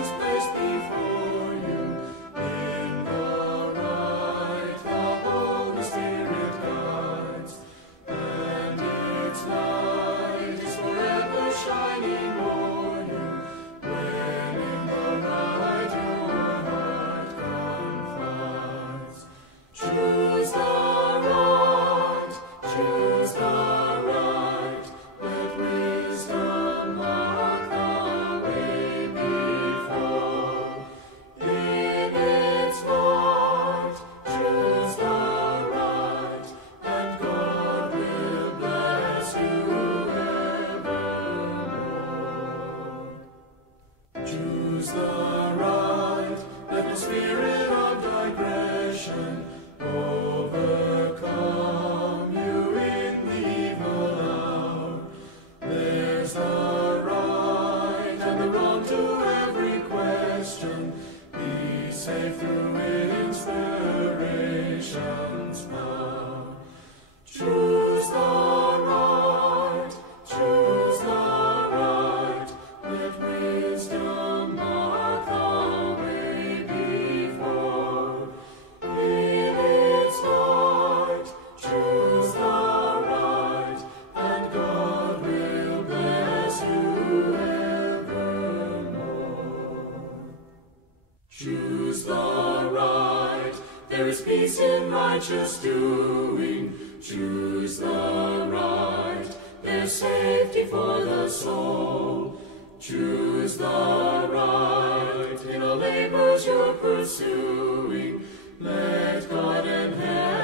is placed before you. In the right, the Holy Spirit guides, and its light is forever shining o'er you. When in the right your heart confides, choose the right, choose the right. Let wisdom mark the way before. In its light, choose the right, and God will bless you evermore. Choose the right, let the spirit of digression overcome you in the evil hour. There's the right and the wrong to every question. Be safe through inspiration's power. Choose the right, choose the right. Let wisdom mark the way before. In its light, choose the right, and God will bless you evermore. Choose the right, there is peace in righteous doing. Choose the right, there's safety for the soul. Choose the right, in all labors you're pursuing. Let God and heaven